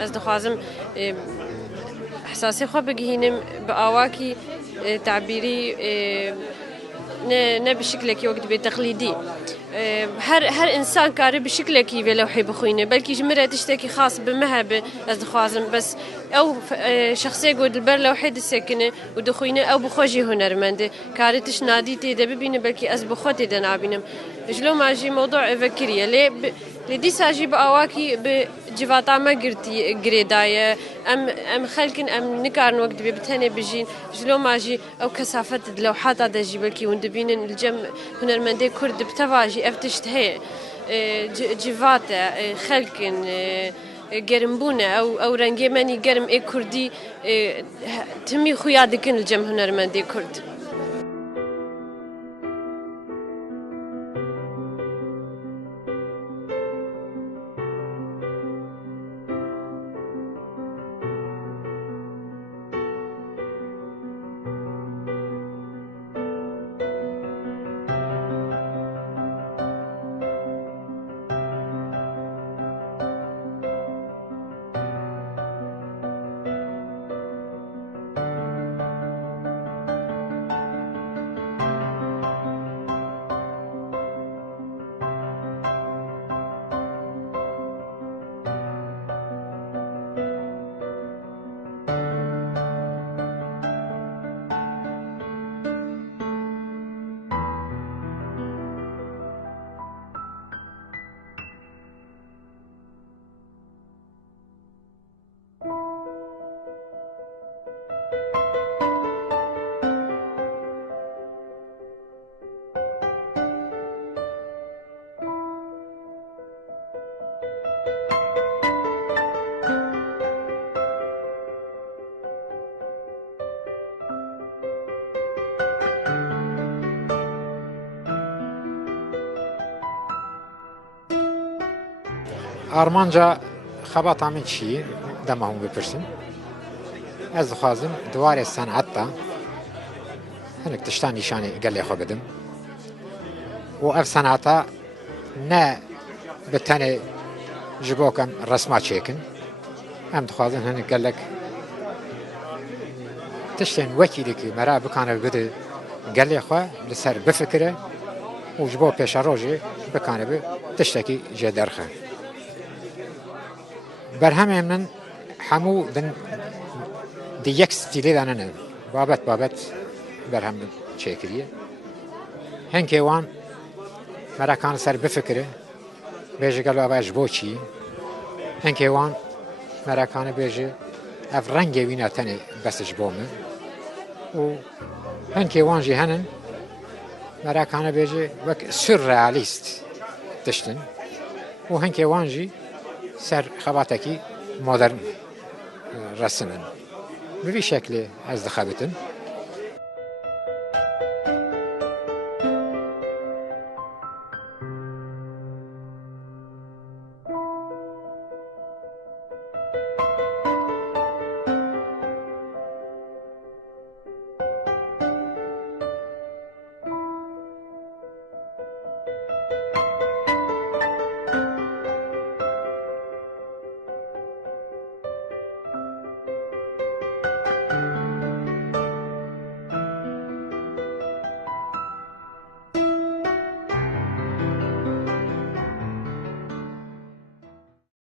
از دخوازم حساسي خو بگهینم بآواکی تعبیری نه بشكلك وقت بتقليدي هر انسان كاري بشكلك يبي لوحي بخوينه بلكي جمره تشتكي خاص بمهبه از خوازم بس او شخصيه قد البر لوحي السكنه ودخوينه او بخوجي هنرمنده كاري تشنادي تي ببينه بلكي از بخوتي دنابينم جلو ماجي موضوع فكريه لدي ساجي بأواكي بجفاتا ما قرتي قريداية أم خلكن أم نكارن وقت بتهني بجين جلو ماجي أو كثافة لوحات هذا جبلكي وندبين الجم هنرمندي كرد بتواجي أفتشت هي جفاتا خلكن قرمبونة أو رنجي ماني قرم إيه كردي تمي خيادكن الجم هنرمندي كرد آرمانجا خبات من چی دمهم بپرسیم از خوازم دوار صنعتا هنک تشتان نشانی قلی خو بدم و اف صنعتا نه بتنی جبوکم رسمات شکن هم دخوازن هنک قلک تشتن وکیلی که مرا بکنه بده قلی خو لسر بفکره و جبو پیش روزی بکنه به تشتکی جدرخه برهمه من حمو دی یک ستیلی دانه بابت برهم چکریه هنگی وان مرا کان سر بفکره بیچه گلو آواج بوچی هنگی وان مرا کان بیچه اف رنگی وینا تنی بسش بومه و هنگی وان جهنن مرا کان بیچه وک سورئالیست تشتن و هنگی وان جی سر خباتکی مدرن رسمن به شکل از دخابتن